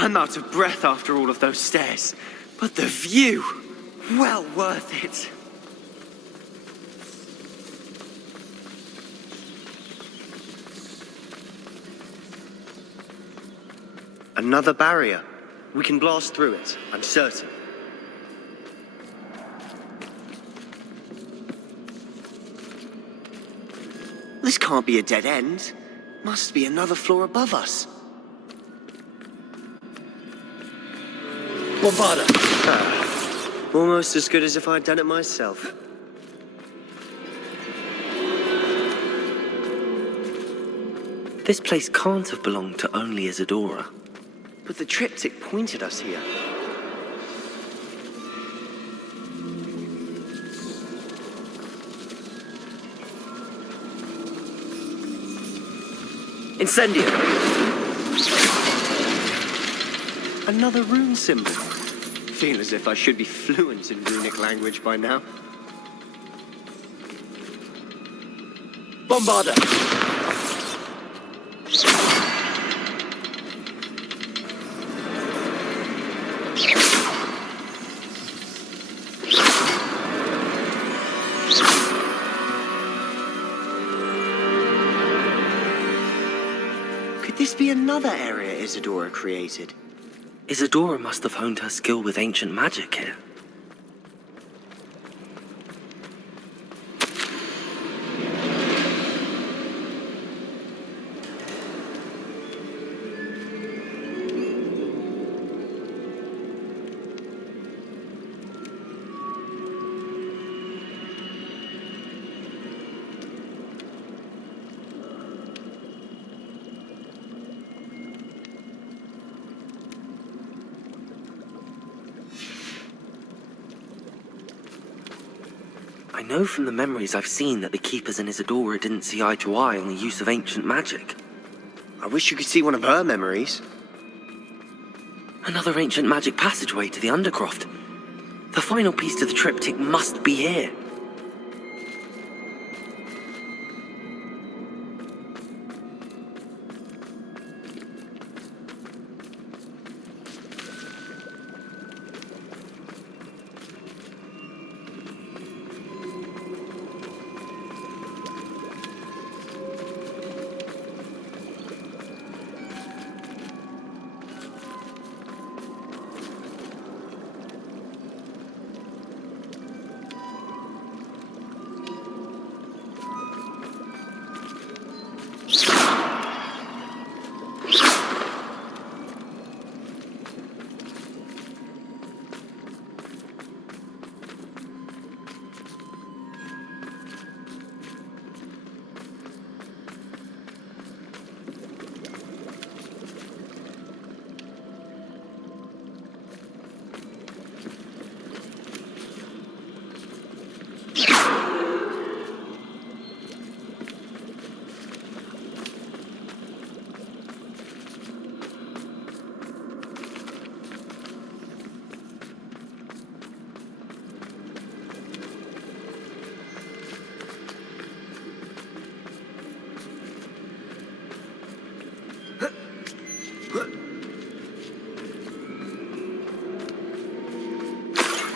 I'm out of breath after all of those stairs, but the view, well worth it. Another barrier. We can blast through it, I'm certain. This can't be a dead end. Must be another floor above us. Bombarda! Almost as good as if I'd done it myself. This place can't have belonged to only Isadora. But the triptych pointed us here. Incendio! Another rune symbol. Feel as if I should be fluent in runic language by now. Bombarda! Could this be another area Isadora created? Isadora must have honed her skill with ancient magic here. I know from the memories I've seen that the Keepers and Isadora didn't see eye to eye on the use of ancient magic. I wish you could see one of her memories. Another ancient magic passageway to the Undercroft. The final piece to the triptych must be here.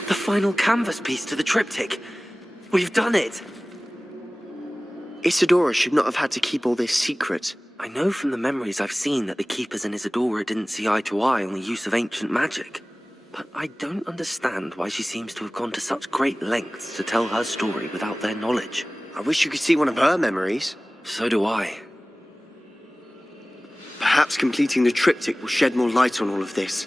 The final canvas piece to the triptych. We've done it! Isadora should not have had to keep all this secret. I know from the memories I've seen that the Keepers and Isadora didn't see eye to eye on the use of ancient magic. But I don't understand why she seems to have gone to such great lengths to tell her story without their knowledge. I wish you could see one of her memories. So do I. Perhaps completing the triptych will shed more light on all of this.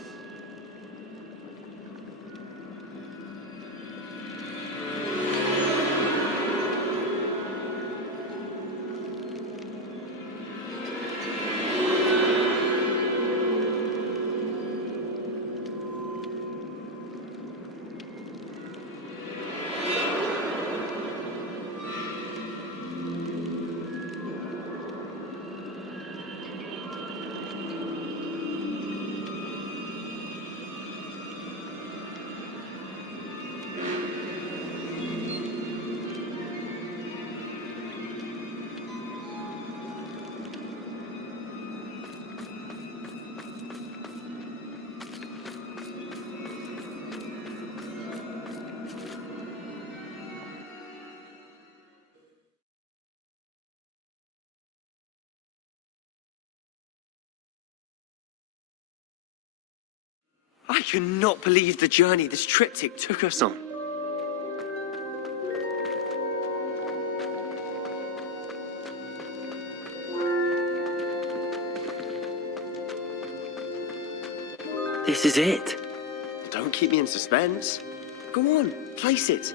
I cannot believe the journey this triptych took us on. This is it. Don't keep me in suspense. Go on, place it.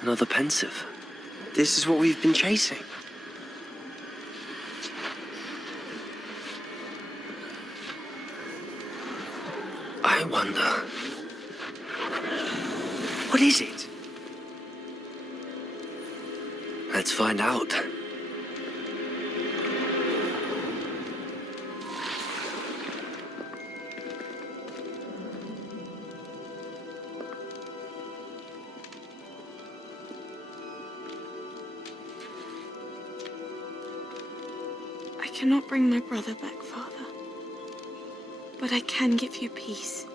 Another pensive. This is what we've been chasing. I wonder. What is it? Let's find out. I cannot bring my brother back, Father. But I can give you peace.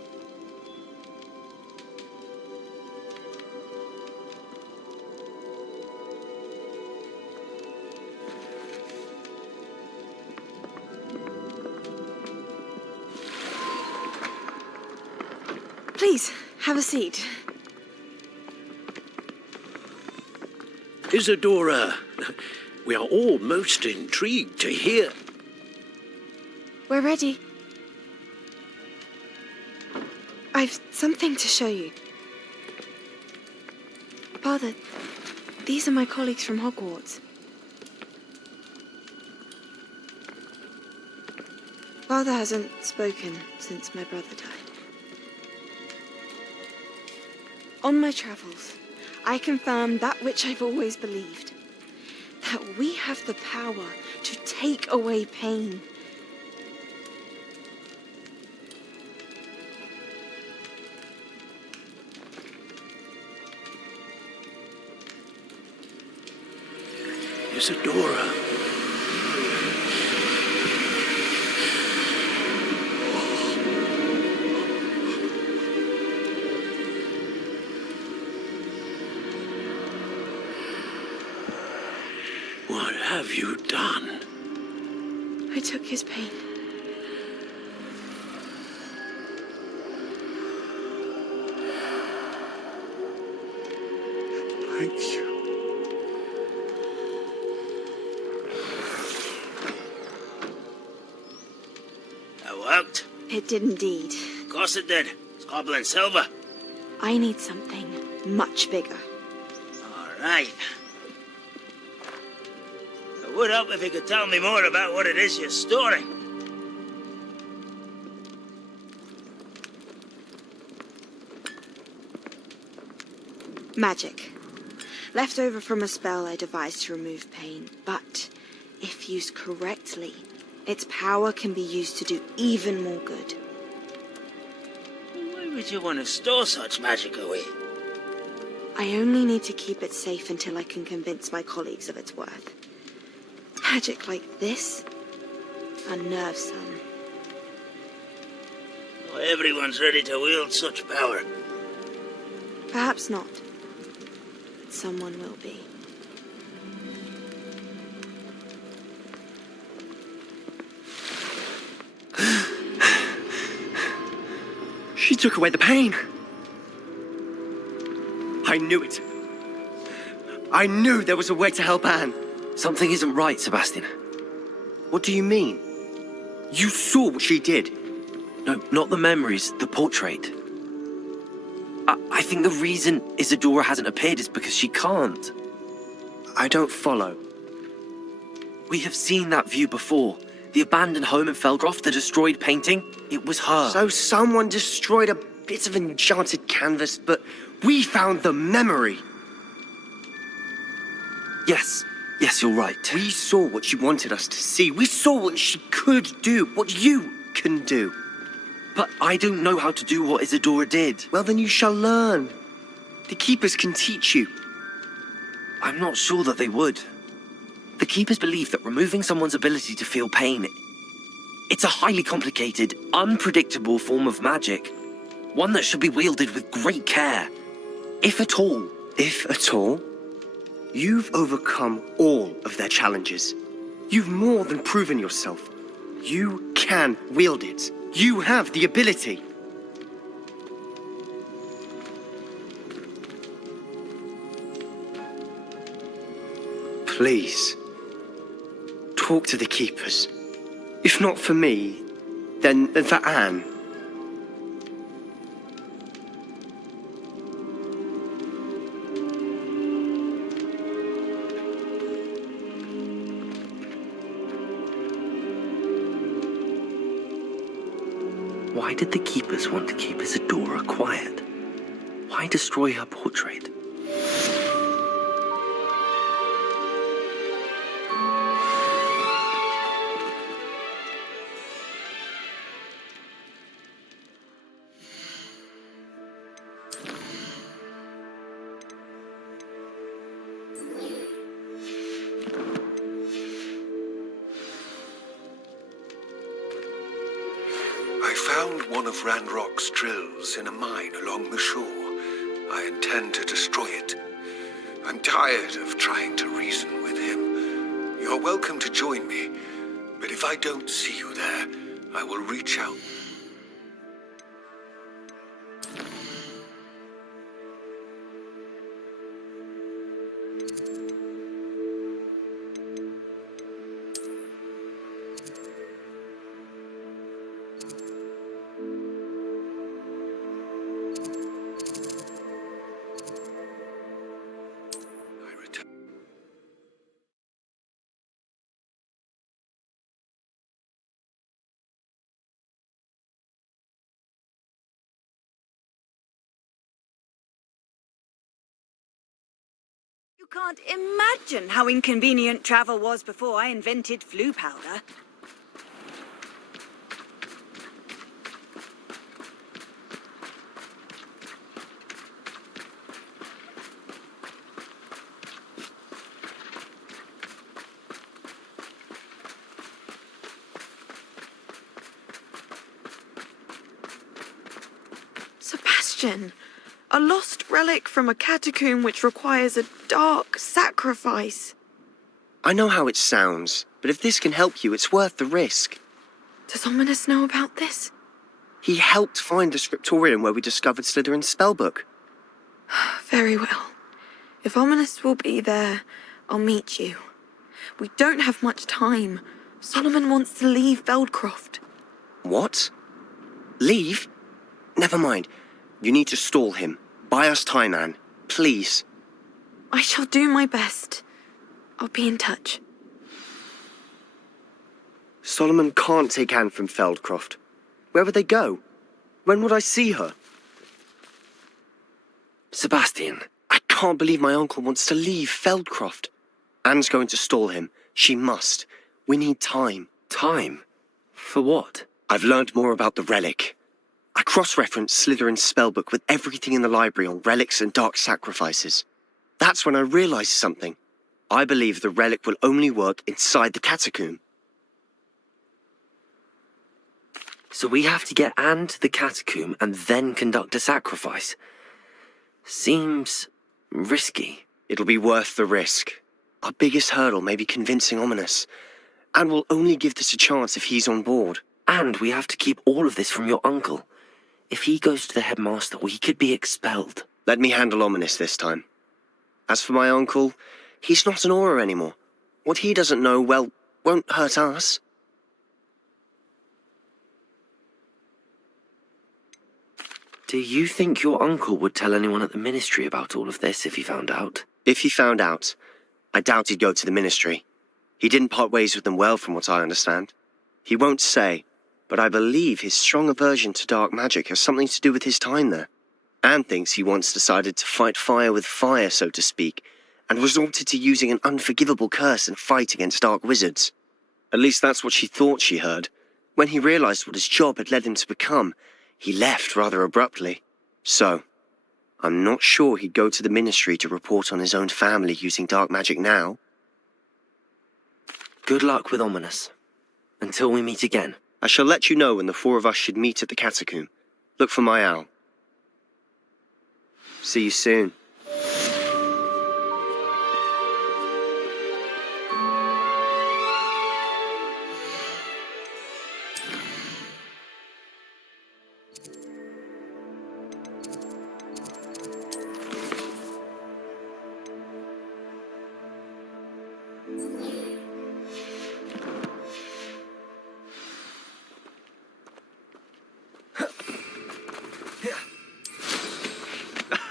Please, have a seat. Isadora, we are all most intrigued to hear. We're ready. I've something to show you. Father, these are my colleagues from Hogwarts. Father hasn't spoken since my brother died. On my travels, I confirmed that which I've always believed. That we have the power to take away pain. Isadora. What have you done? I took his pain. Thank you. That worked. It did indeed. Of course it did. It's goblin silver. I need something much bigger. All right. It would help if you could tell me more about what it is you're storing. Magic. Left over from a spell I devised to remove pain, but if used correctly, its power can be used to do even more good. Why would you want to store such magic away? I only need to keep it safe until I can convince my colleagues of its worth. Magic like this unnerves some. Not everyone's ready to wield such power. Perhaps not. But someone will be. She took away the pain. I knew it. I knew there was a way to help Anne. Something isn't right, Sebastian. What do you mean? You saw what she did. No, not the memories, the portrait. I think the reason Isadora hasn't appeared is because she can't. I don't follow. We have seen that view before. The abandoned home in Felgroth, the destroyed painting, it was her. So someone destroyed a bit of enchanted canvas, but we found the memory. Yes, you're right. We saw what she wanted us to see. We saw what she could do, what you can do. But I don't know how to do what Isadora did. Well, then you shall learn. The Keepers can teach you. I'm not sure that they would. The Keepers believe that removing someone's ability to feel pain, it's a highly complicated, unpredictable form of magic. One that should be wielded with great care. If at all. If at all? You've overcome all of their challenges. You've more than proven yourself. You can wield it. You have the ability. Please, talk to the keepers. If not for me, then for Anne. Why did the keepers want to keep Isadora quiet? Why destroy her portrait? I found one of Ranrock's drills in a mine along the shore. I intend to destroy it. I'm tired of trying to reason with him. You're welcome to join me, but if I don't see you there, I will reach out. You can't imagine how inconvenient travel was before I invented flu powder. Sebastian, a lost relic from a catacomb which requires a dark sacrifice. I know how it sounds, but if this can help you, it's worth the risk. Does Ominous know about this? He helped find the scriptorium where we discovered Slytherin's spellbook. Very well. If Ominous will be there, I'll meet you. We don't have much time. Solomon wants to leave Feldcroft. What? Leave? Never mind. You need to stall him. Buy us time, Anne. Please. I shall do my best. I'll be in touch. Solomon can't take Anne from Feldcroft. Where would they go? When would I see her? Sebastian. I can't believe my uncle wants to leave Feldcroft. Anne's going to stall him. She must. We need time. Time? For what? I've learned more about the relic. I cross-referenced Slytherin's spellbook with everything in the library on relics and dark sacrifices. That's when I realized something. I believe the relic will only work inside the catacomb. So we have to get Anne to the catacomb and then conduct a sacrifice. Seems risky. It'll be worth the risk. Our biggest hurdle may be convincing Ominous. And we'll only give this a chance if he's on board. And we have to keep all of this from your uncle. If he goes to the headmaster, we could be expelled. Let me handle Ominous this time. As for my uncle, he's not an Auror anymore. What he doesn't know, well, won't hurt us. Do you think your uncle would tell anyone at the ministry about all of this if he found out? If he found out, I doubt he'd go to the ministry. He didn't part ways with them well, from what I understand. He won't say, but I believe his strong aversion to dark magic has something to do with his time there. Anne thinks he once decided to fight fire with fire, so to speak, and resorted to using an unforgivable curse in fight against dark wizards. At least that's what she thought she heard. When he realized what his job had led him to become, he left rather abruptly. So, I'm not sure he'd go to the ministry to report on his own family using dark magic now. Good luck with Ominous. Until we meet again. I shall let you know when the four of us should meet at the catacomb. Look for my owl. See you soon.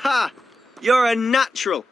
Ha! You're a natural.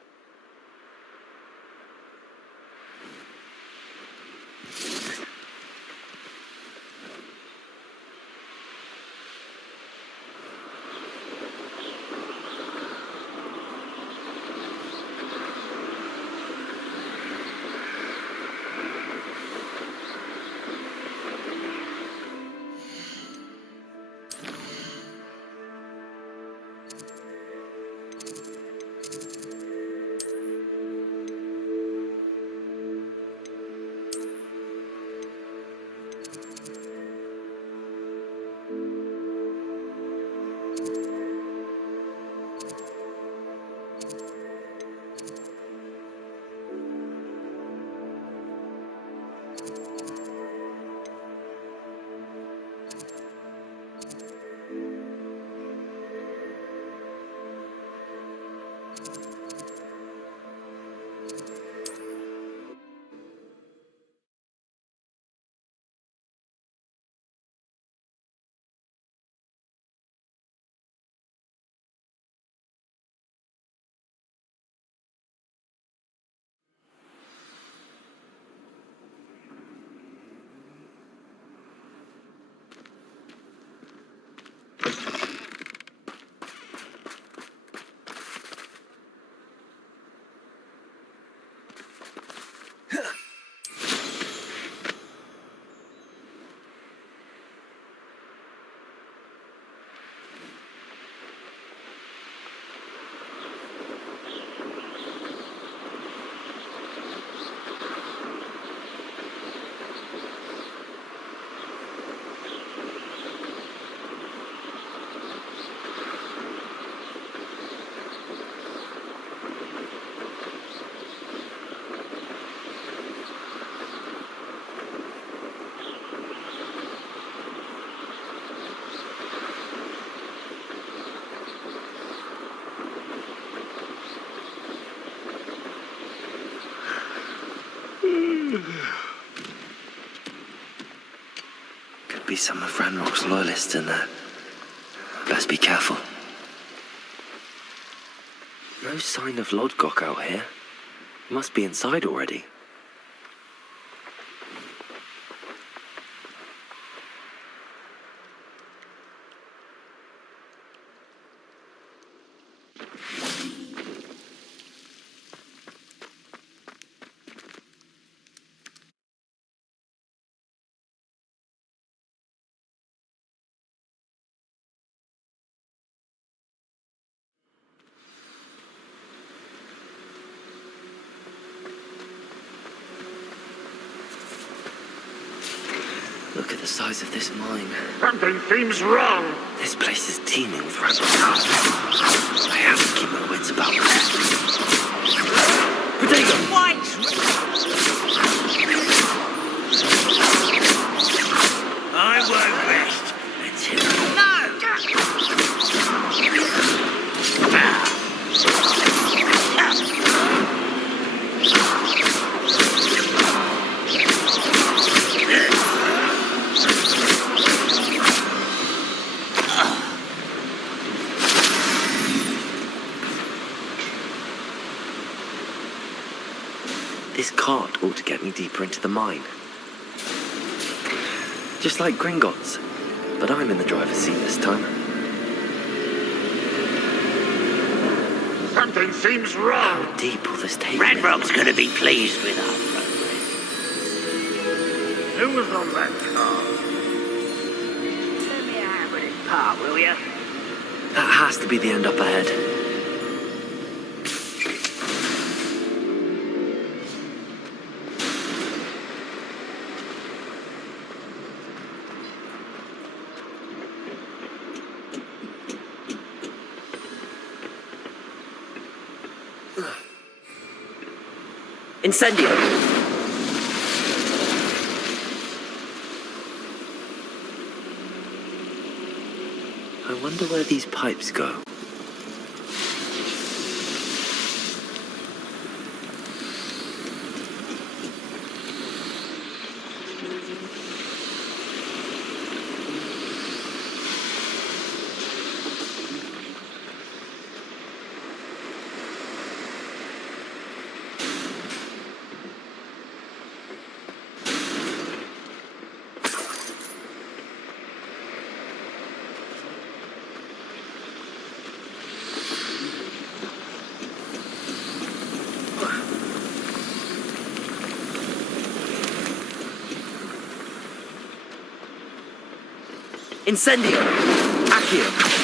Could be some of Ranrock's loyalists in there. Best be careful. No sign of Lodgok out here. Must be inside already. Look at the size of this mine. Something seems wrong. This place is teeming with Ranrock. I have to keep my wits about me. Potato! White! I won't rest until... No! This cart ought to get me deeper into the mine. Just like Gringotts, but I'm in the driver's seat this time. Something seems wrong. How deep will this take me? Ranrock's gonna be pleased with our progress. Who was on that car? Let me have it, part, will ya? That has to be the end up ahead. Incendio! I wonder where these pipes go. Incendio! Accio!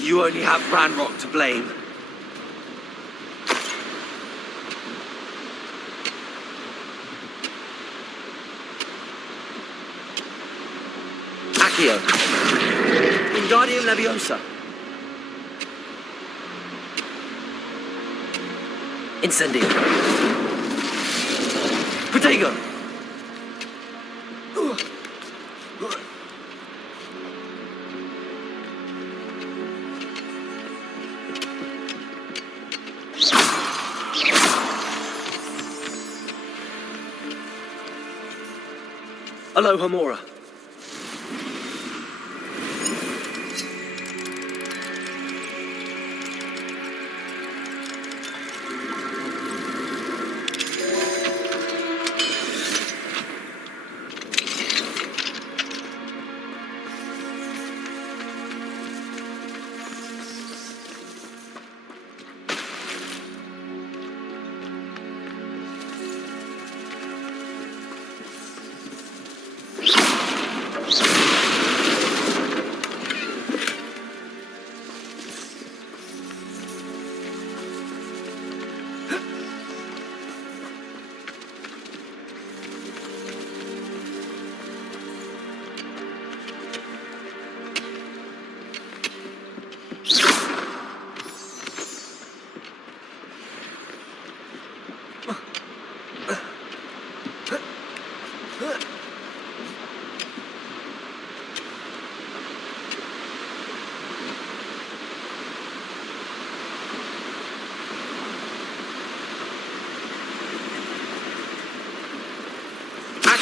You only have Ranrock to blame. Accio. Wingardium Leviosa. Incendio. Protego. Alohomora.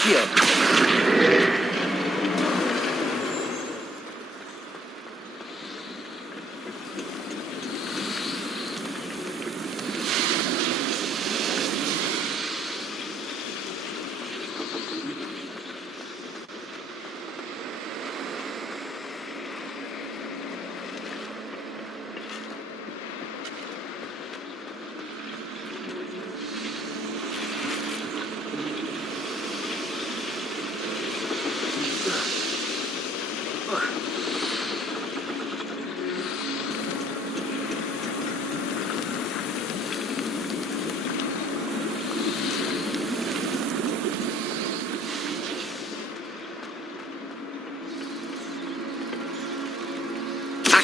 Accio.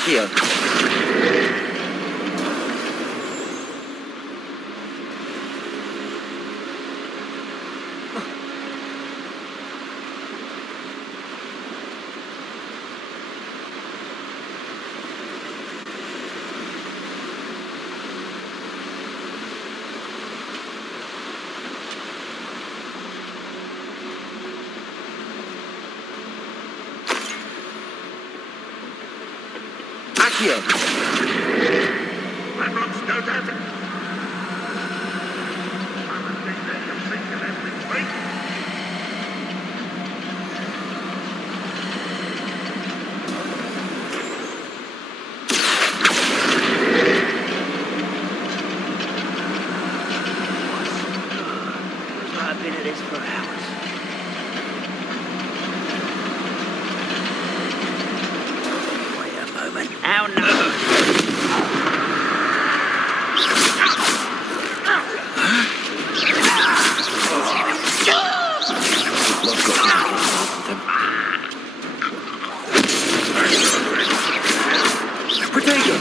Accio. Accio! I've been at this for hours. Wait a moment. How no? Potato!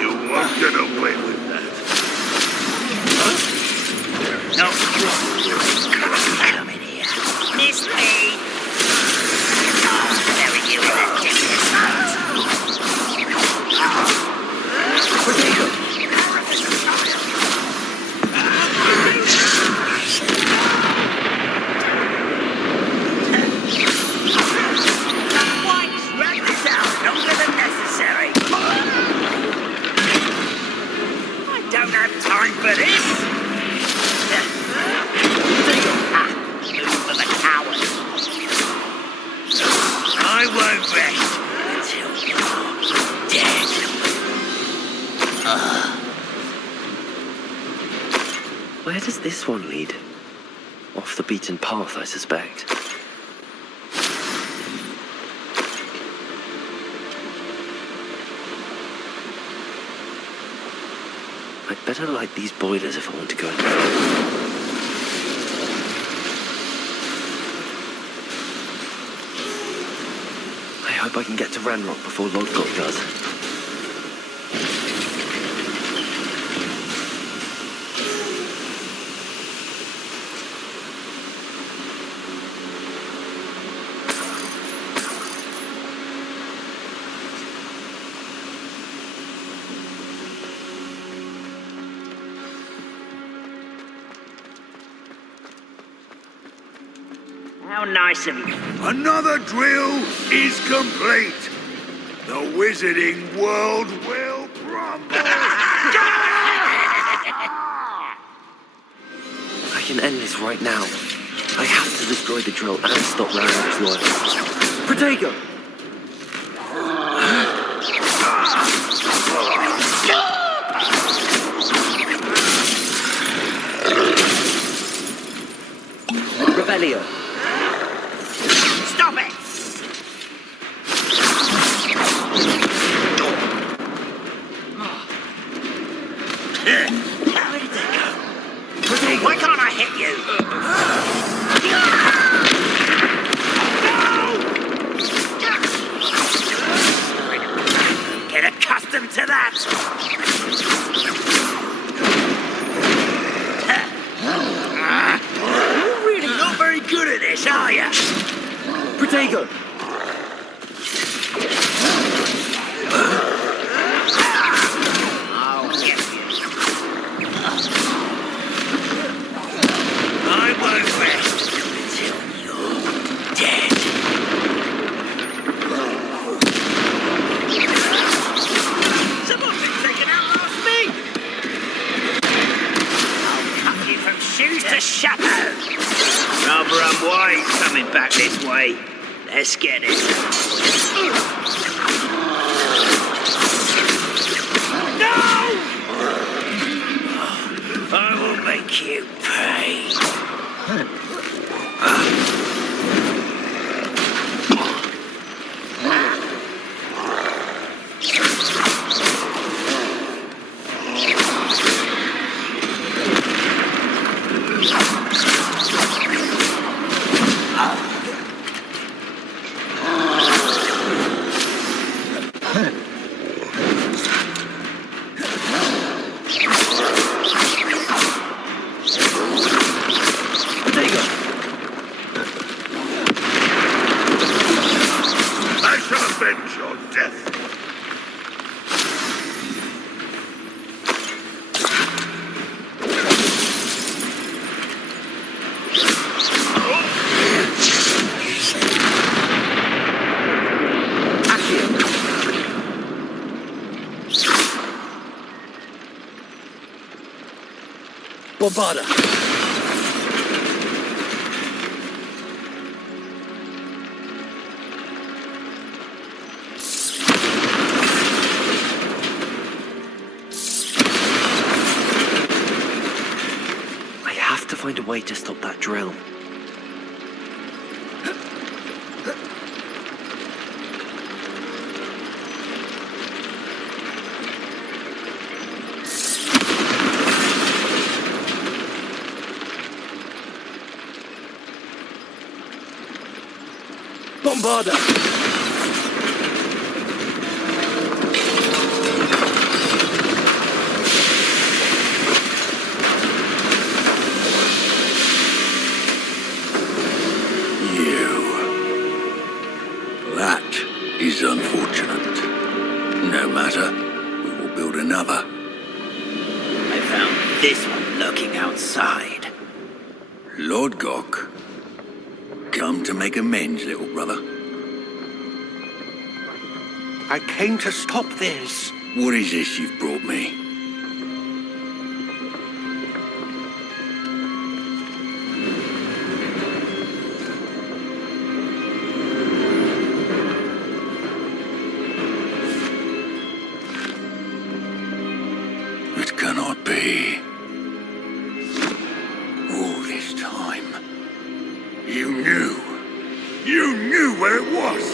You won't get away with that. No. Come in here. Miss me. Bury you in a distant hunt. White, drag this out longer than necessary. I don't have time for this. Move for the coward. I won't rest until you're dead. Where does this one lead? Off the beaten path, I suspect. I'd better light these boilers if I want to go any further. I hope I can get to Ranrock before Lodgott does. How nice of you. Another drill is complete. The wizarding world will crumble. I can end this right now. I have to destroy the drill and stop Ranrock's loyalty. Protego! Rebellion! Stop it! How did that go? Why can't I hit you? Get accustomed to that! You're really not very good at this, are you? Protego! I'll get you. I won't rest until you're dead. Someone's been taken out last week. I'll cut you from shoes to shadow. Rather unwise coming back this way. Let's get it. No! I will make you pay. I shall avenge your death. Bombarda! I have to find a way to stop that drill. Bombarda! That is unfortunate. No matter. We will build another. I found this one lurking outside. Lord Gok. Come to make amends, little brother. I came to stop this. What is this you've brought me? It cannot be. All this time, you knew. You knew where it was.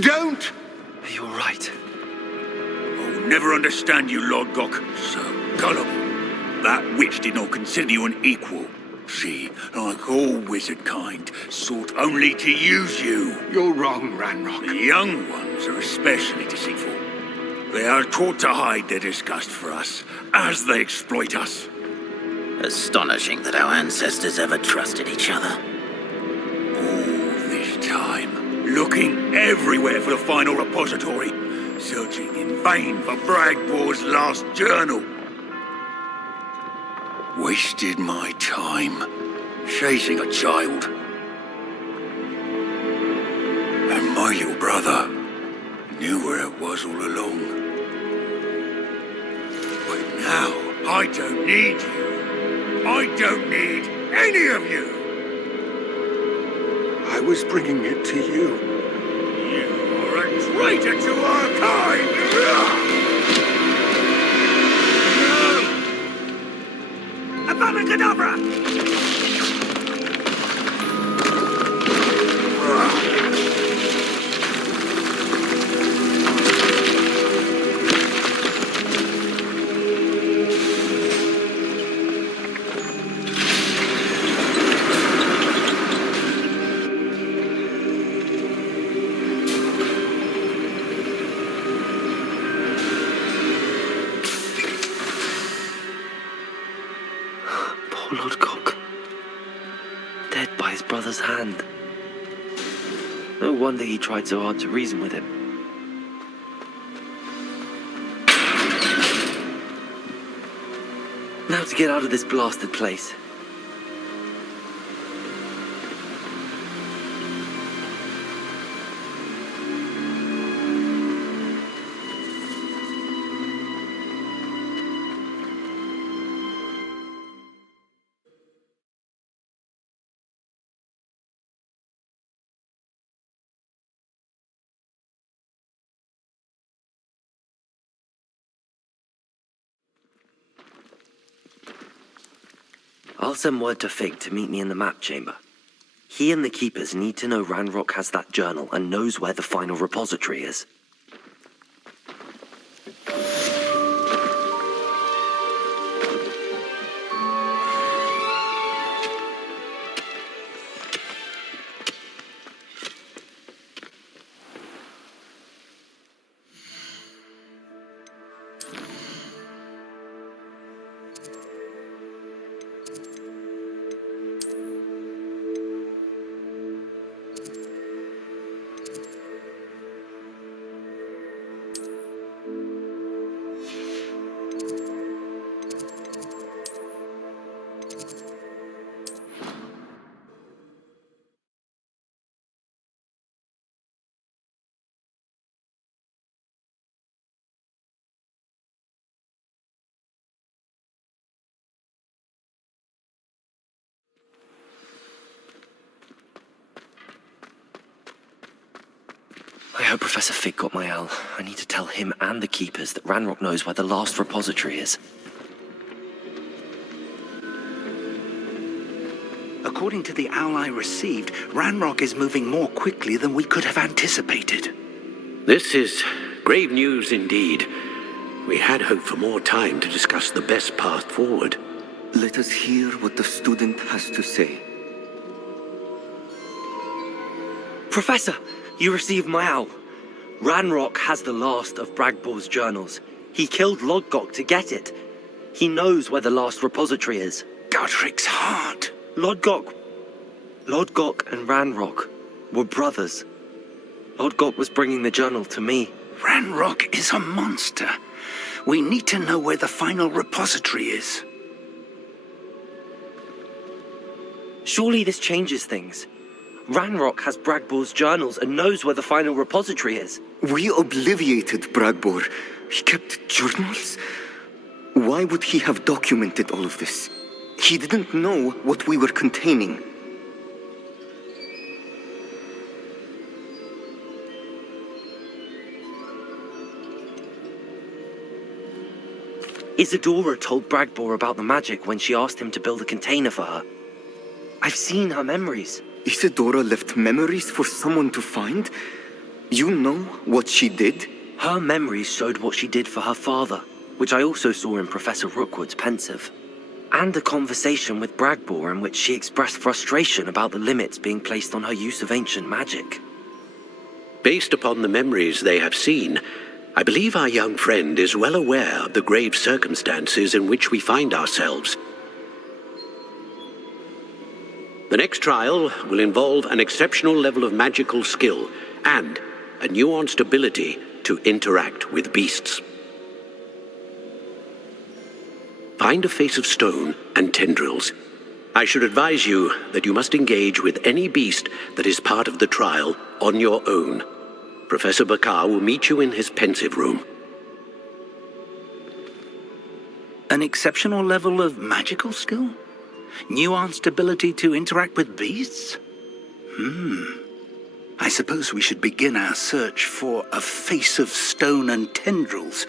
Don't! Are you alright? I'll never understand you, Lord Gok. So gullible. That witch did not consider you an equal. She, like all wizard kind, sought only to use you. You're wrong, Ranrock. The young ones are especially deceitful. They are taught to hide their disgust for us, as they exploit us. Astonishing that our ancestors ever trusted each other. All this time, looking everywhere for the final repository, searching in vain for Bragbor's last journal. Wasted my time, chasing a child. And my little brother knew where it was all along. But now, I don't need you. I don't need any of you. I was bringing it to you. You are a traitor to our kind! Avada Kedavra! Poor Lord Gok. Dead by his brother's hand. No wonder he tried so hard to reason with him. Now to get out of this blasted place. I'll send word to Fig to meet me in the map chamber. He and the Keepers need to know Ranrock has that journal and knows where the final repository is. know Professor Fig got my owl. I need to tell him and the Keepers that Ranrock knows where the last repository is. According to the owl I received, Ranrock is moving more quickly than we could have anticipated. This is grave news indeed. We had hoped for more time to discuss the best path forward. Let us hear what the student has to say. Professor, you received my owl. Ranrock has the last of Bragbor's journals. He killed Lodgok to get it. He knows where the last repository is. Godric's heart. Lodgok and Ranrock were brothers. Lodgok was bringing the journal to me. Ranrock is a monster. We need to know where the final repository is. Surely this changes things. Ranrock has Bragbor's journals and knows where the final repository is. We obliviated Bragbor. He kept journals? Why would he have documented all of this? He didn't know what we were containing. Isadora told Bragbor about the magic when she asked him to build a container for her. I've seen her memories. Isadora left memories for someone to find? You know what she did? Her memories showed what she did for her father, which I also saw in Professor Rookwood's pensive. And a conversation with Bragbor in which she expressed frustration about the limits being placed on her use of ancient magic. Based upon the memories they have seen, I believe our young friend is well aware of the grave circumstances in which we find ourselves. The next trial will involve an exceptional level of magical skill and a nuanced ability to interact with beasts. Find a face of stone and tendrils. I should advise you that you must engage with any beast that is part of the trial on your own. Professor Bakar will meet you in his pensive room. An exceptional level of magical skill? Nuanced ability to interact with beasts? I suppose we should begin our search for a face of stone and tendrils,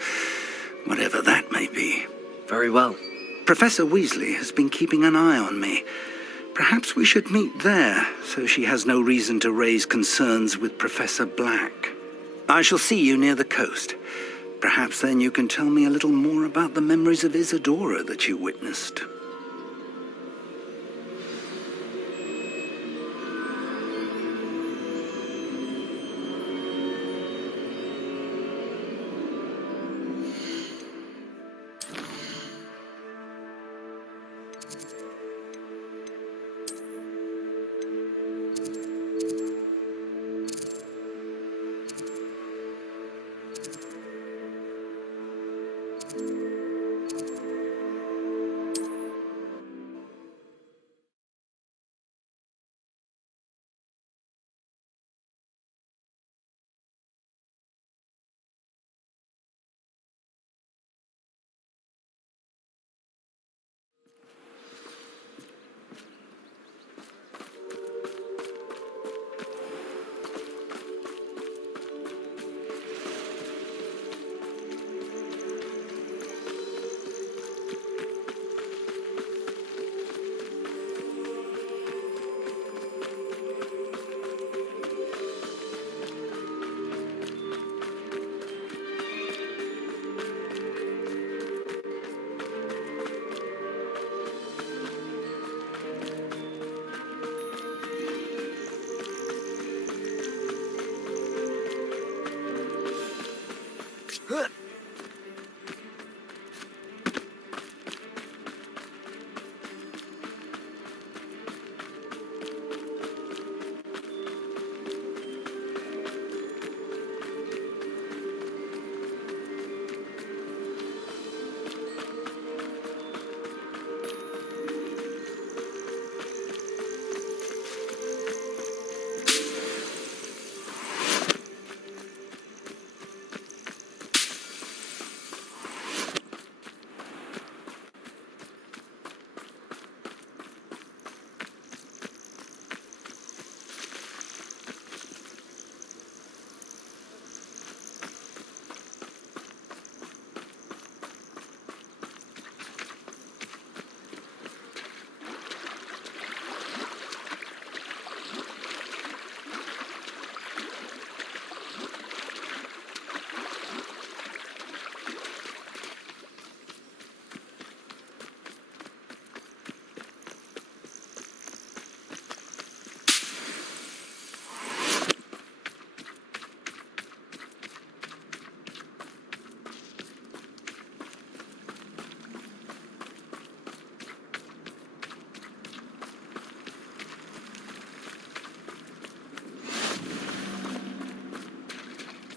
whatever that may be. Very well. Professor Weasley has been keeping an eye on me. Perhaps we should meet there, so she has no reason to raise concerns with Professor Black. I shall see you near the coast. Perhaps then you can tell me a little more about the memories of Isadora that you witnessed.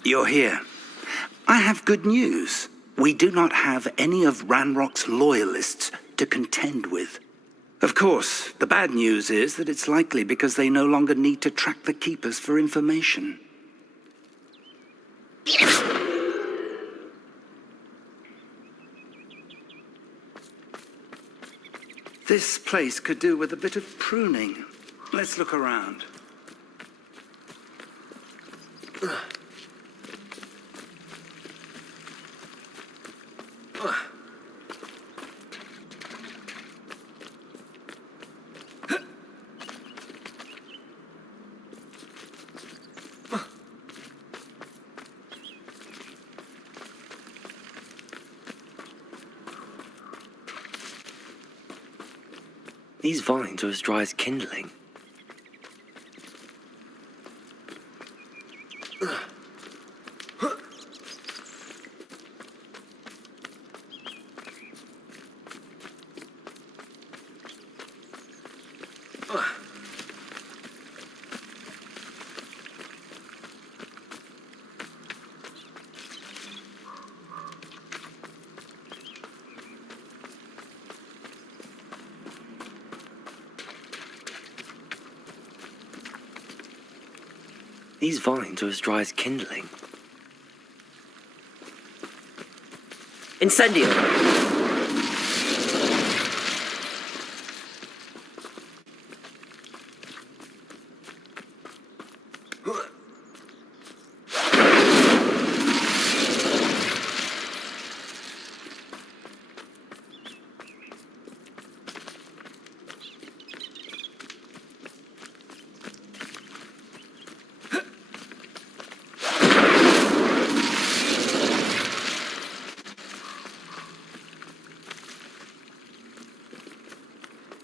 You're here. I have good news. We do not have any of Ranrock's loyalists to contend with. Of course, the bad news is that it's likely because they no longer need to track the Keepers for information. This place could do with a bit of pruning. Let's look around. These vines are as dry as kindling. These vines are as dry as kindling. Incendio!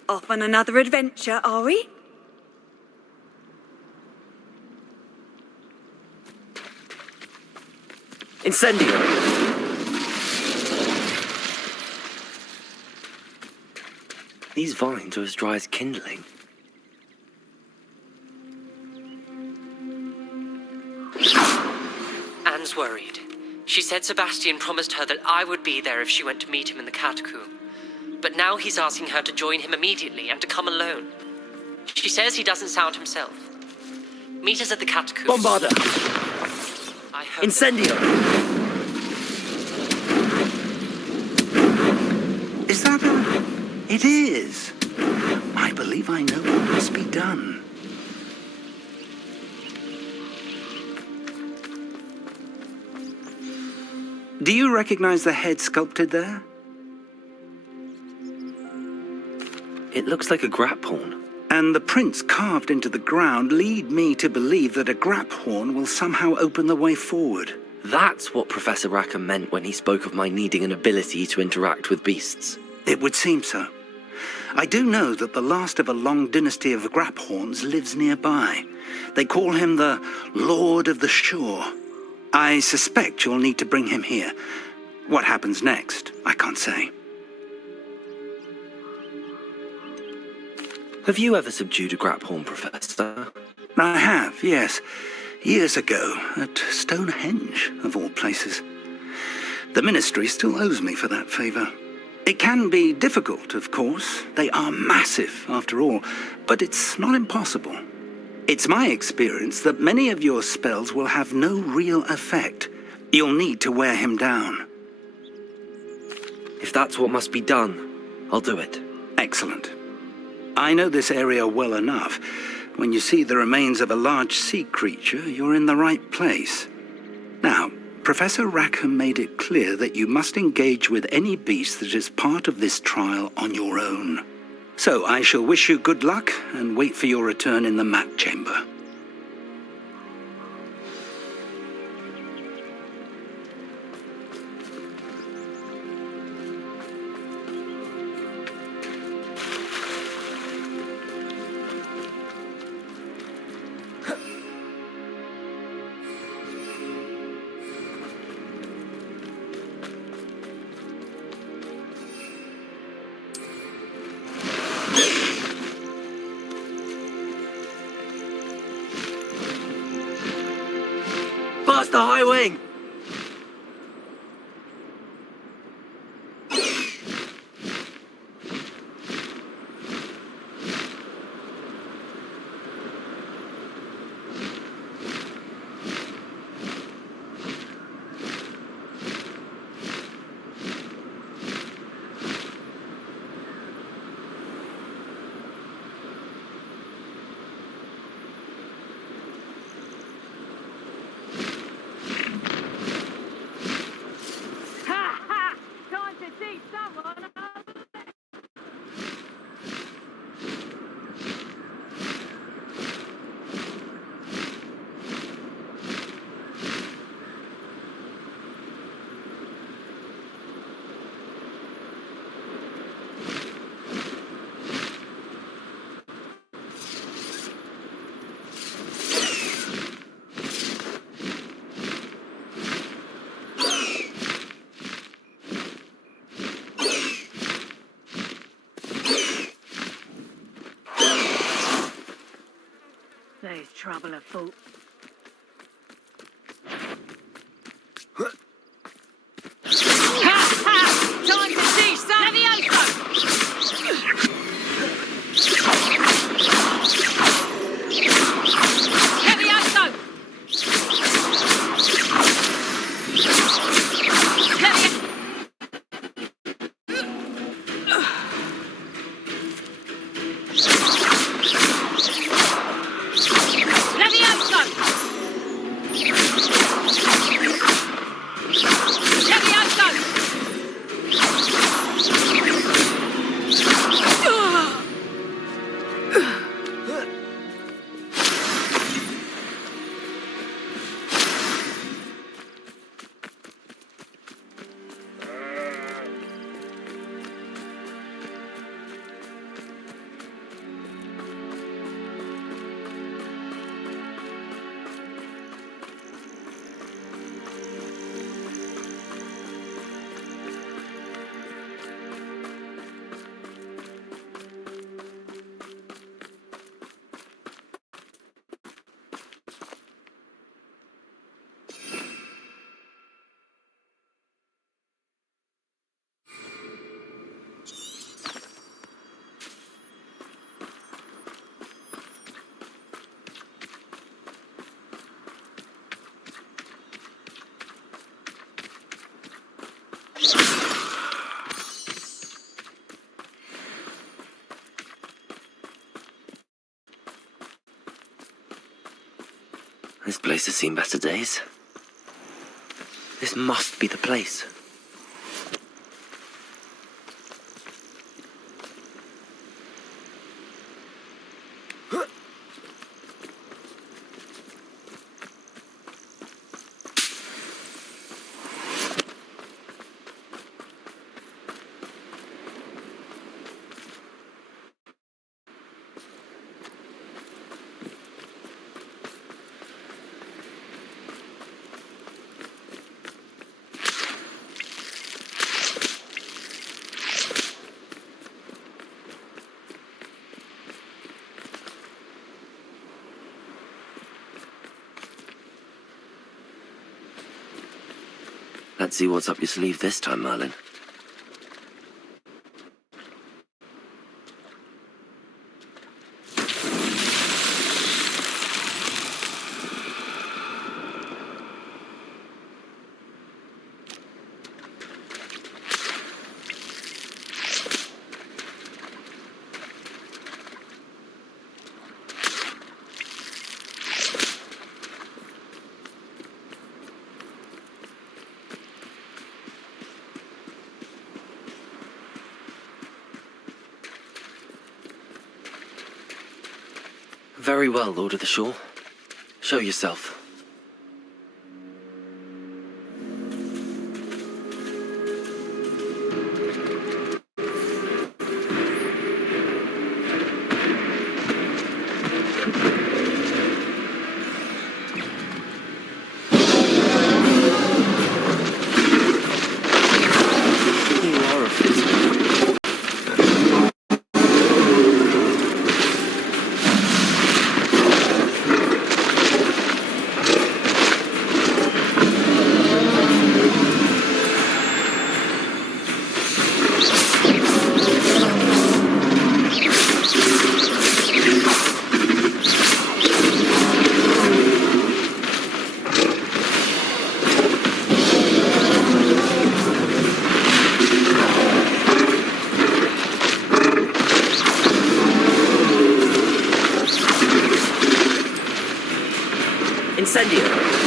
Off on another adventure, are we? Incendio! These vines are as dry as kindling. Anne's worried. She said Sebastian promised her that I would be there if she went to meet him in the catacomb. But now he's asking her to join him immediately and to come alone. She says he doesn't sound himself. Meet us at the catacomb. Bombarda! I hope. Incendio! Is that a... It is. I believe I know what must be done. Do you recognize the head sculpted there? It looks like a grap horn. And the prints carved into the ground lead me to believe that a grap horn will somehow open the way forward. That's what Professor Rackham meant when he spoke of my needing an ability to interact with beasts. It would seem so. I do know that the last of a long dynasty of grap horns lives nearby. They call him the Lord of the Shore. I suspect you'll need to bring him here. What happens next, I can't say. Have you ever subdued a grap horn, Professor? I have, yes. Years ago, at Stonehenge, of all places. The Ministry still owes me for that favor. It can be difficult, of course. They are massive, after all, but it's not impossible. It's my experience that many of your spells will have no real effect. You'll need to wear him down. If that's what must be done, I'll do it. Excellent. I know this area well enough. When you see the remains of a large sea creature, you're in the right place. Now, Professor Rackham made it clear that you must engage with any beast that is part of this trial on your own. So I shall wish you good luck and wait for your return in the mat chamber. the High Wing! Time to see someone. There's trouble afoot. Time to see some Levioso! This place has seen better days. This must be the place. Let's see what's up your sleeve this time, Merlin. Very well, Lord of the Shore. Show yourself. Incendio!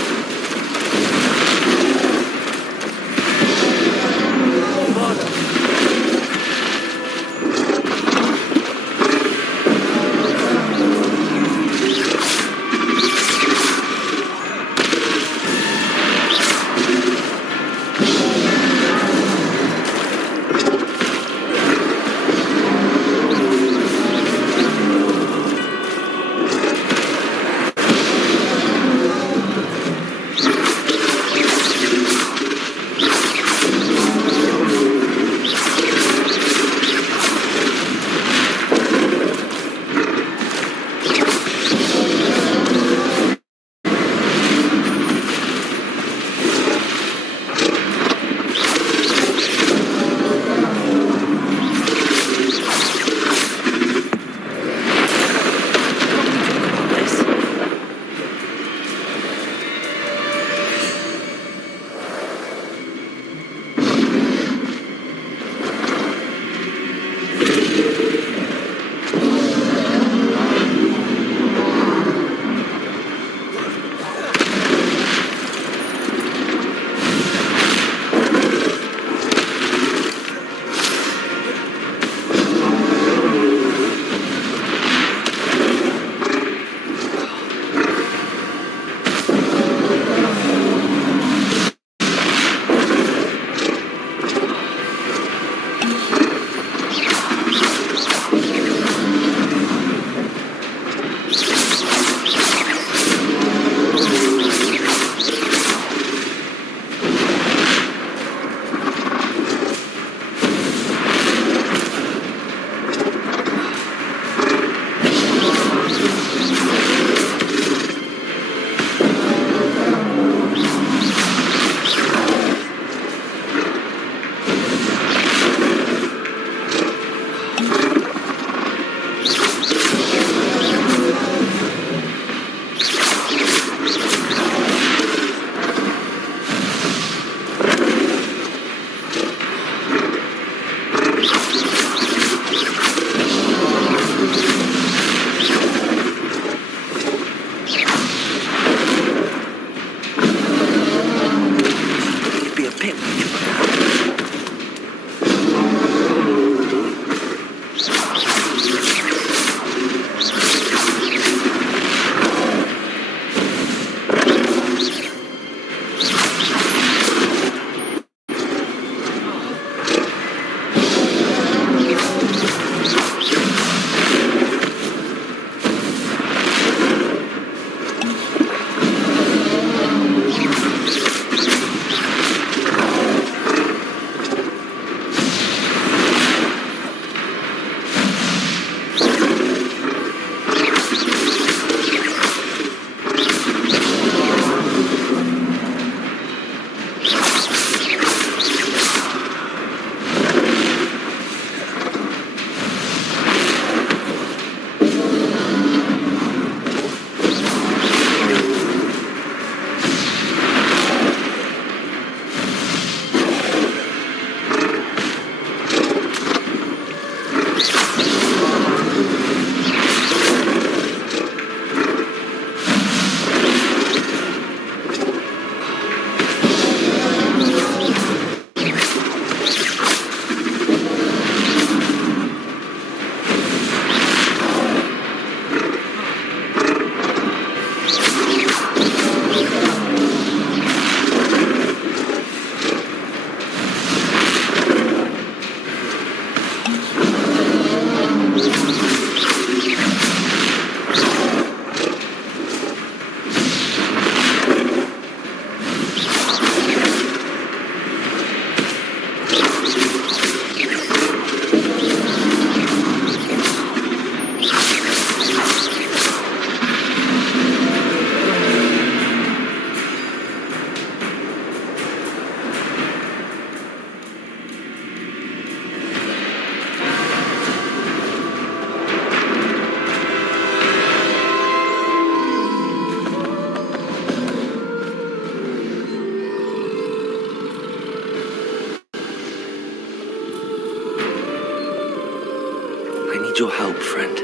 need your help, friend.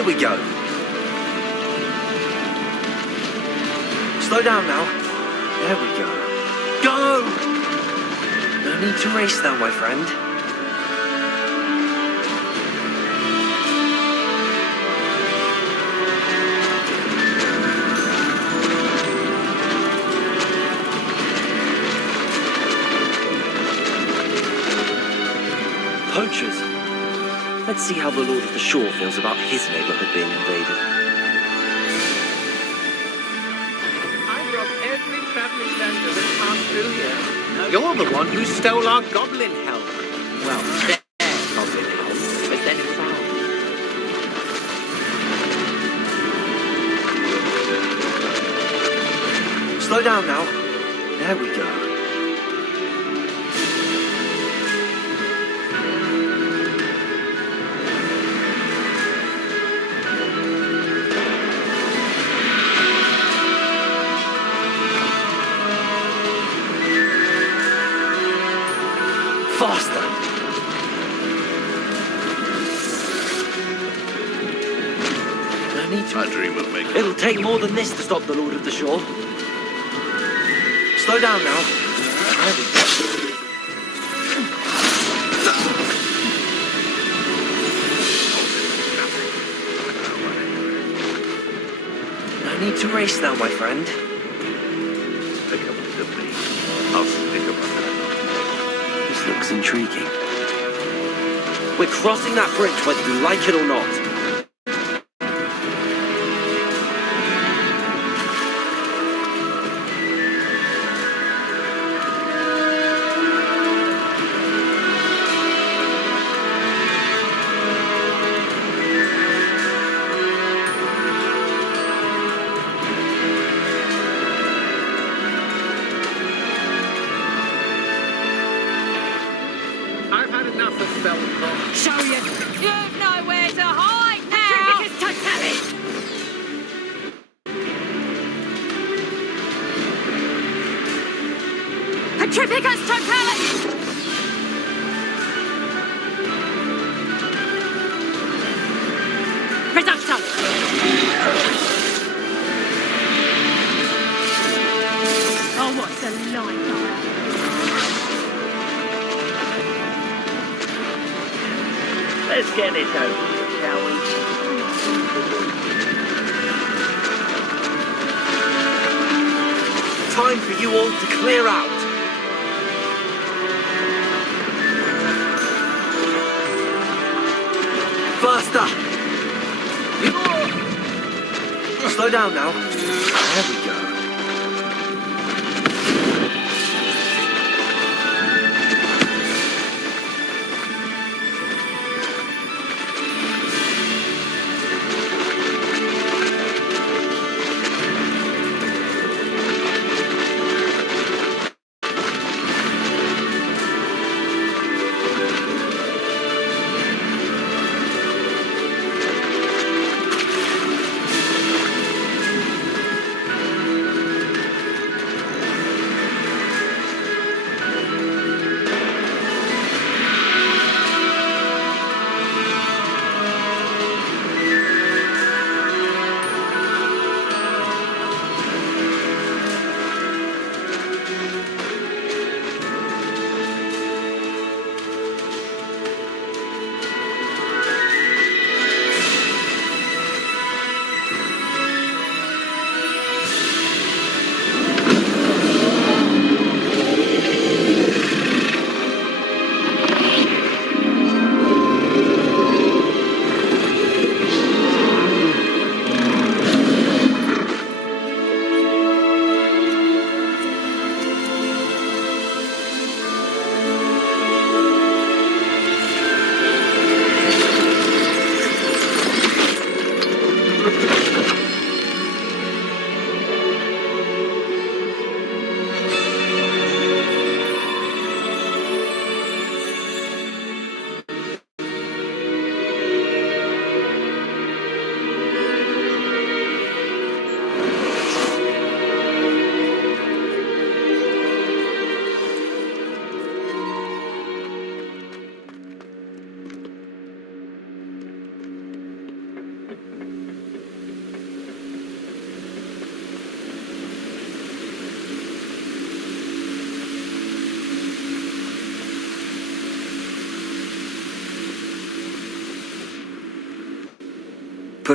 Here we go. Slow down now. There we go. Go! No need to race now, my friend. Poachers. Let's see how the Lord of the Shore feels about his neighborhood being invaded. I've robbed every traveling vendor that passed through here. You're the one who stole our goblin helm. Well, their goblin helm, but then it was ours. Slow down now. There we go. Faster! No need to... I dream of making... It'll take more than this to stop the Lord of the Shore. Slow down now. There we go. No need to race now, my friend. I'll think about that. This looks intriguing. We're crossing that bridge whether you like it or not. I've had enough of Spellcraft. Show you. You've nowhere to hide now. Petrificus totalis! Reducto! Oh, what's the line? Let's get this over, shall we? Time for you all to clear out. Faster! Slow down now. There we go.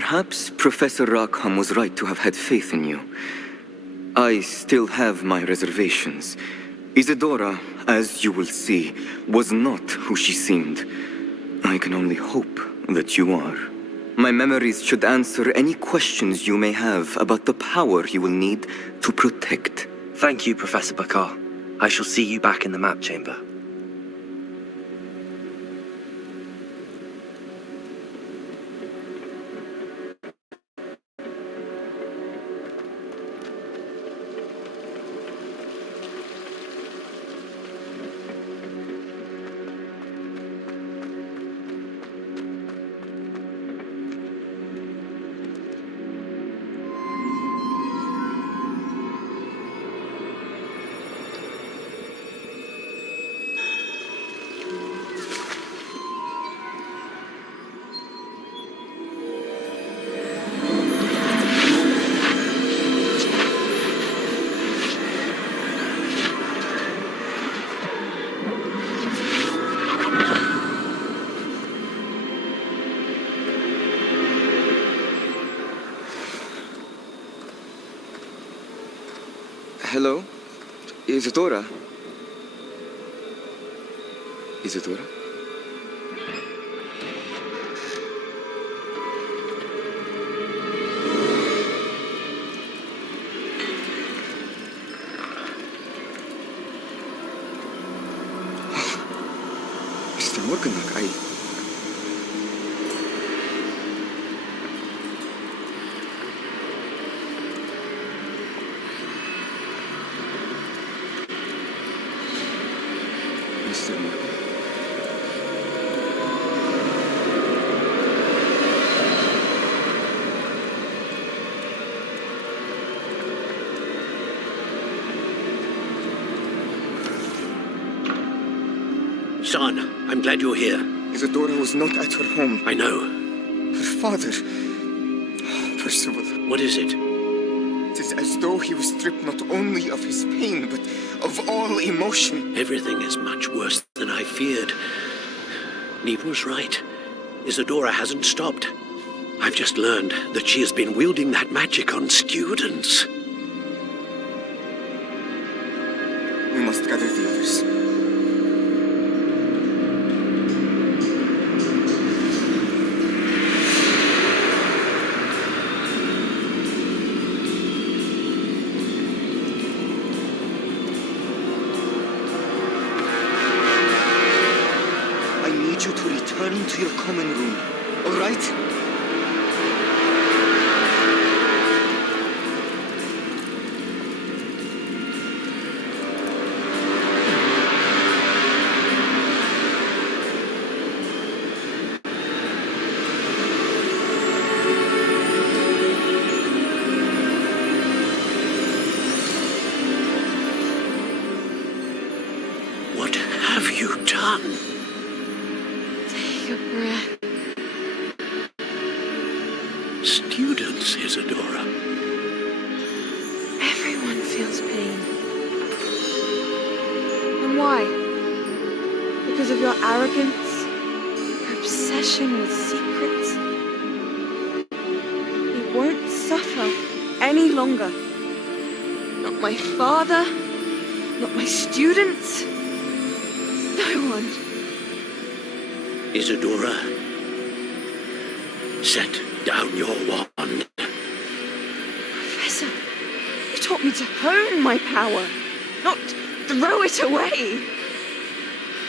Perhaps Professor Rackham was right to have had faith in you. I still have my reservations. Isadora, as you will see, was not who she seemed. I can only hope that you are. My memories should answer any questions you may have about the power you will need to protect. Thank you, Professor Bakar. I shall see you back in the map chamber. Hello? Isadora? Isadora? Mr. Morganach, Mr. Morgan. Son, I'm glad you're here. Isadora was not at her home. I know. Her father... Percival. What is it? It is as though he was stripped not only of his pain, but of all emotion. Everything is much worse than I feared. Neve was right. Isadora hasn't stopped. I've just learned that she has been wielding that magic on students. We must gather the others. I need you to return to your common room, all right? What have you done? Take a breath. Students, Isadora. Everyone feels pain. And why? Because of your arrogance? Your obsession with secrets? You won't suffer any longer. Not my father, not my students, no one. Isadora, set down your wand. Professor, you taught me to hone my power, not throw it away.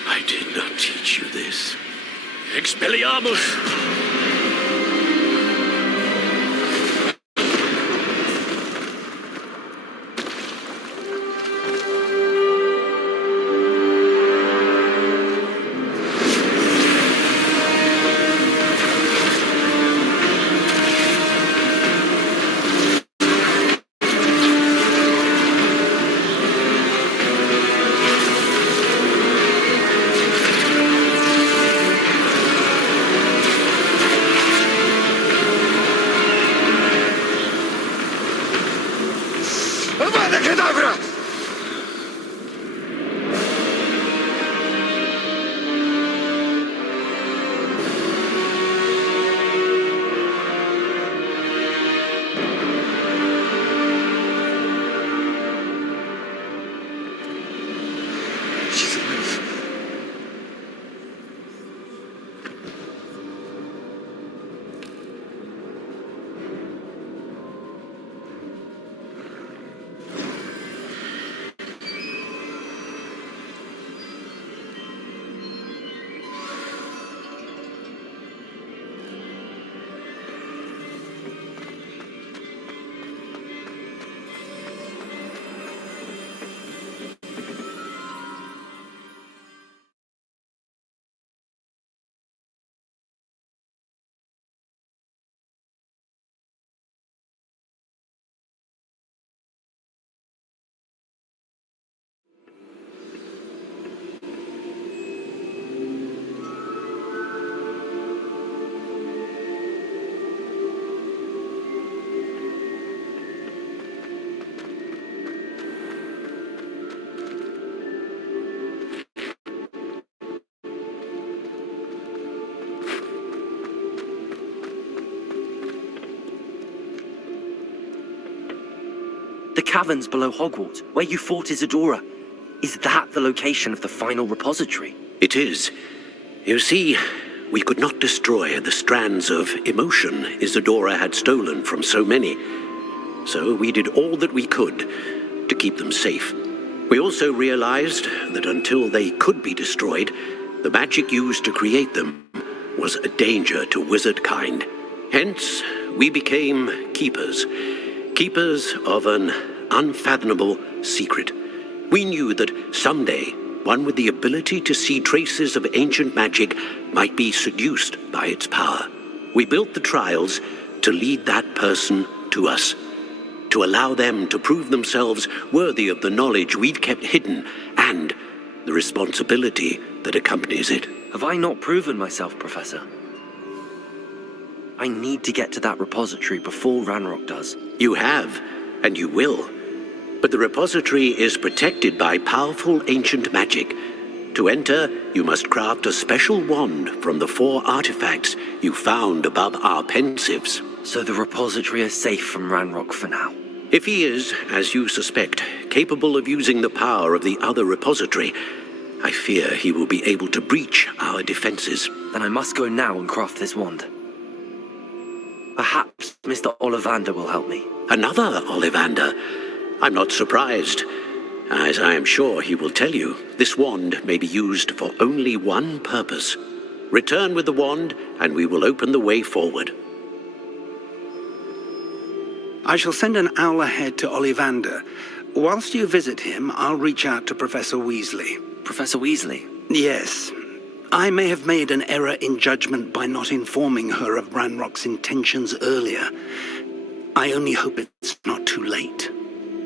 I did not teach you this. Expelliarmus! caverns below Hogwarts, where you fought Isadora. Is that the location of the final repository? It is. You see, we could not destroy the strands of emotion Isadora had stolen from so many. So we did all that we could to keep them safe. We also realized that until they could be destroyed, the magic used to create them was a danger to wizard kind. Hence, we became keepers. Keepers of an unfathomable secret. We knew that someday, one with the ability to see traces of ancient magic might be seduced by its power. We built the trials to lead that person to us, to allow them to prove themselves worthy of the knowledge we'd kept hidden and the responsibility that accompanies it. Have I not proven myself, Professor? I need to get to that repository before Ranrock does. You have, and you will. But the repository is protected by powerful ancient magic. To enter, you must craft a special wand from the 4 artifacts you found above our pensives. So the repository is safe from Ranrock for now? If he is, as you suspect, capable of using the power of the other repository, I fear he will be able to breach our defenses. Then I must go now and craft this wand. Perhaps Mr. Ollivander will help me. Another Ollivander? I'm not surprised. As I am sure he will tell you, this wand may be used for only one purpose. Return with the wand, and we will open the way forward. I shall send an owl ahead to Ollivander. Whilst you visit him, I'll reach out to Professor Weasley. Professor Weasley? Yes. I may have made an error in judgment by not informing her of Ranrock's intentions earlier. I only hope it's not too late.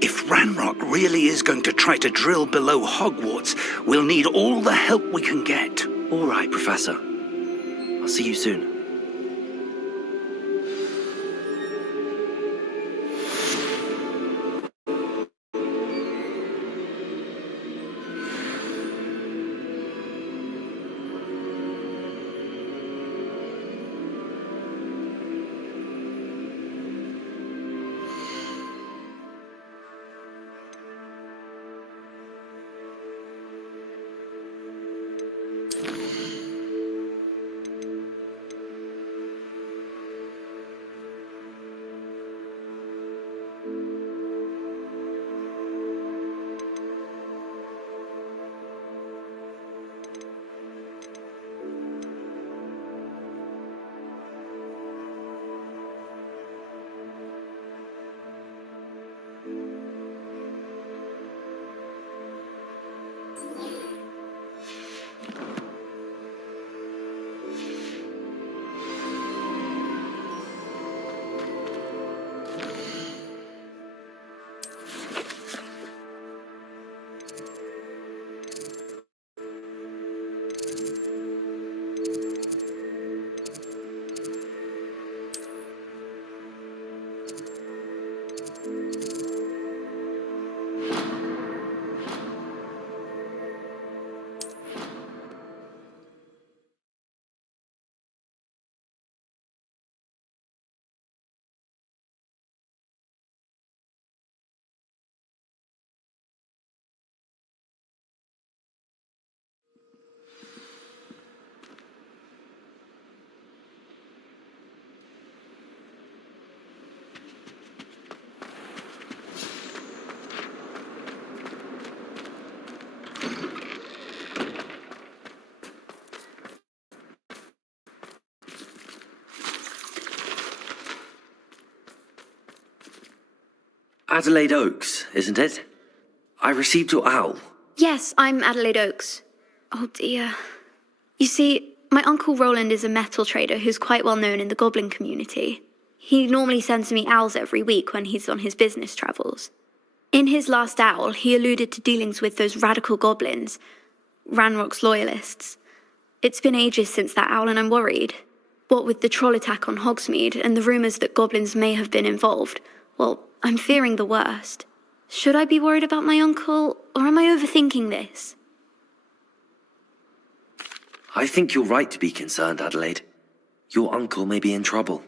If Ranrock really is going to try to drill below Hogwarts, we'll need all the help we can get. All right, Professor. I'll see you soon. Adelaide Oaks, isn't it? I received your owl. Yes, I'm Adelaide Oaks. Oh dear. You see, my Uncle Roland is a metal trader who's quite well known in the goblin community. He normally sends me owls every week when he's on his business travels. In his last owl, he alluded to dealings with those radical goblins, Ranrock's loyalists. It's been ages since that owl and I'm worried. What with the troll attack on Hogsmeade and the rumours that goblins may have been involved, well, I'm fearing the worst. Should I be worried about my uncle, or am I overthinking this? I think you're right to be concerned, Adelaide. Your uncle may be in trouble.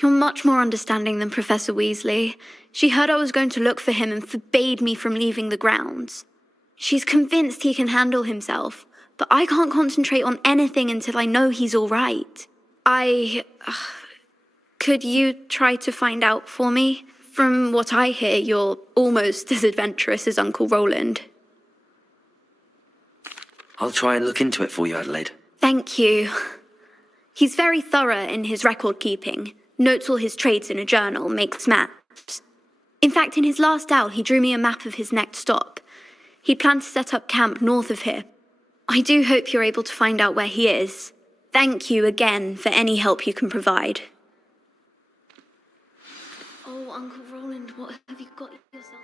You're much more understanding than Professor Weasley. She heard I was going to look for him and forbade me from leaving the grounds. She's convinced he can handle himself, but I can't concentrate on anything until I know he's all right. Could you try to find out for me? From what I hear, you're almost as adventurous as Uncle Roland. I'll try and look into it for you, Adelaide. Thank you. He's very thorough in his record keeping, notes all his trades in a journal, makes maps. In fact, in his last owl, he drew me a map of his next stop. He planned to set up camp north of here. I do hope you're able to find out where he is. Thank you again for any help you can provide. Oh, Uncle Roland, what have you got yourself?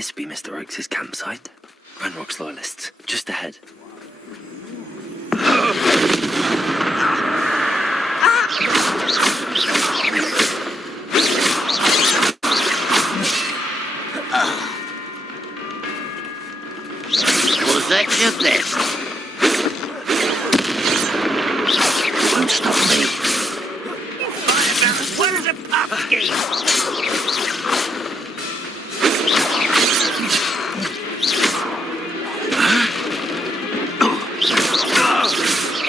this be Mr. Oakes' campsite? Ranrock's loyalists, just ahead. Was that your best? Won't stop me. Where's the pumpkin?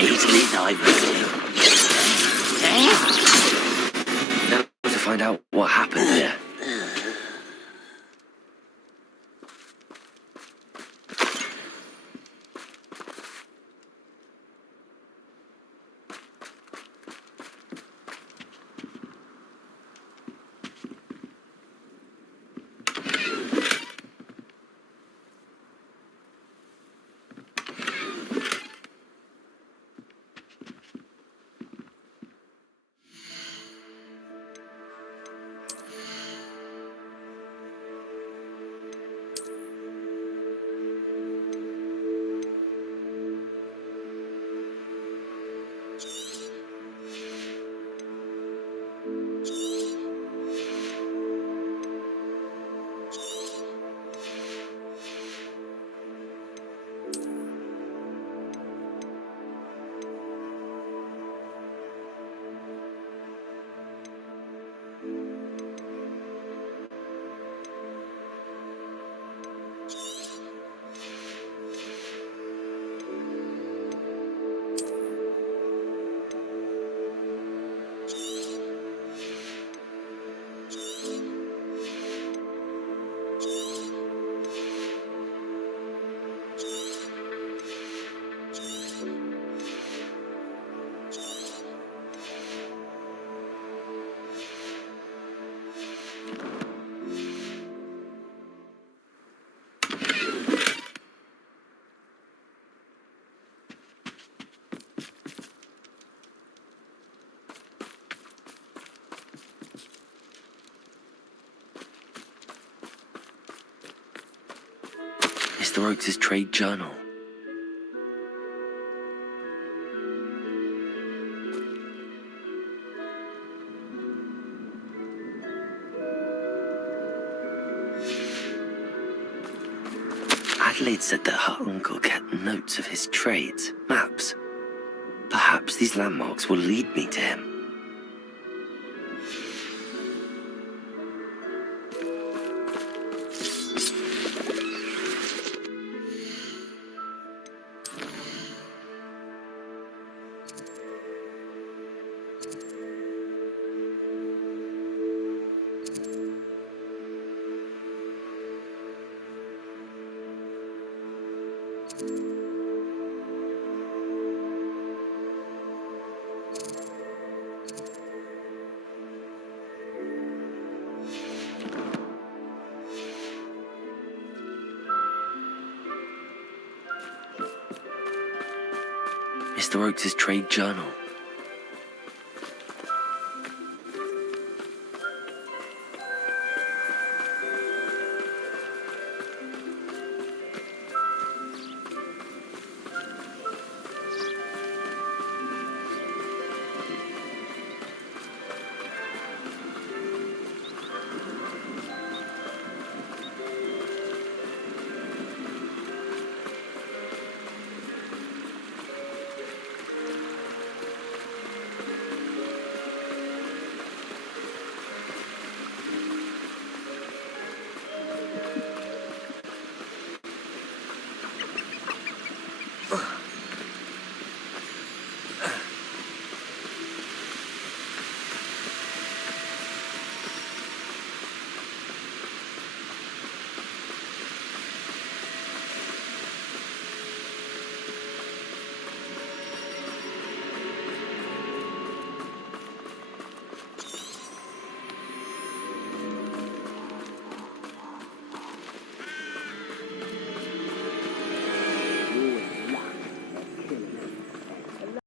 Easily diverted. Now to find out what happened here. Mr. Oakes' trade journal. Adelaide said that her uncle kept notes of his trades, maps. Perhaps these landmarks will lead me to him. Mr. Oakes' trade journal.